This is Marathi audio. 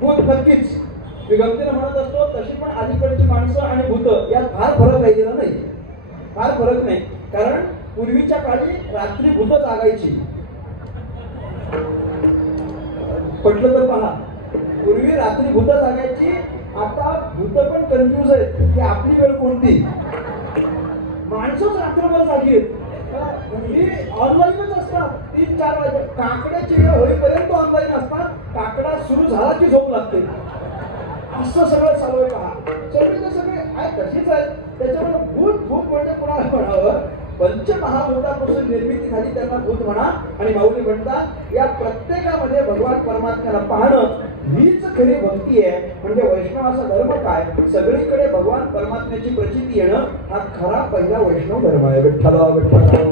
भूत नक्कीच मी गमतीनं म्हणत असतो. तशी पण अलीकडची माणसं आणि भूत यात फार फरक राहिलेला नाही, फार फरक नाही. कारण पूर्वीच्या काळी रात्री भूत जागायची. पटलं तर पहा, पूर्वी रात्री भूत जागायची. आता भूत पण कन्फ्यूज आहेत की आपली वेळ कोणती. माणसंच रात्रभर जागी आहेत, म्हणजे ऑनलाईनच असतात. 3-4 वाजे काकड्याची वेळ होईपर्यंत ऑनलाईन असतात. काकडा सुरू झाला की झोप लागते. असं सगळं चालू आहे पहा. सगळे सगळे आहेत तशीच आहेत. त्याच्यामुळे भूत भूत म्हणजे कोणाला म्हणावं. पंचमहाभूतापासून निर्मिती झाली त्यांना भूत म्हणा. आणि माऊली म्हणतात या प्रत्येकामध्ये भगवान परमात्म्याला पाहणं हीच खरी भक्ती आहे. म्हणजे वैष्णवाचा धर्म काय, सगळीकडे भगवान परमात्म्याची प्रचिती येणं हा खरा पहिला वैष्णव धर्म आहे. विठ्ठला विठ्ठला.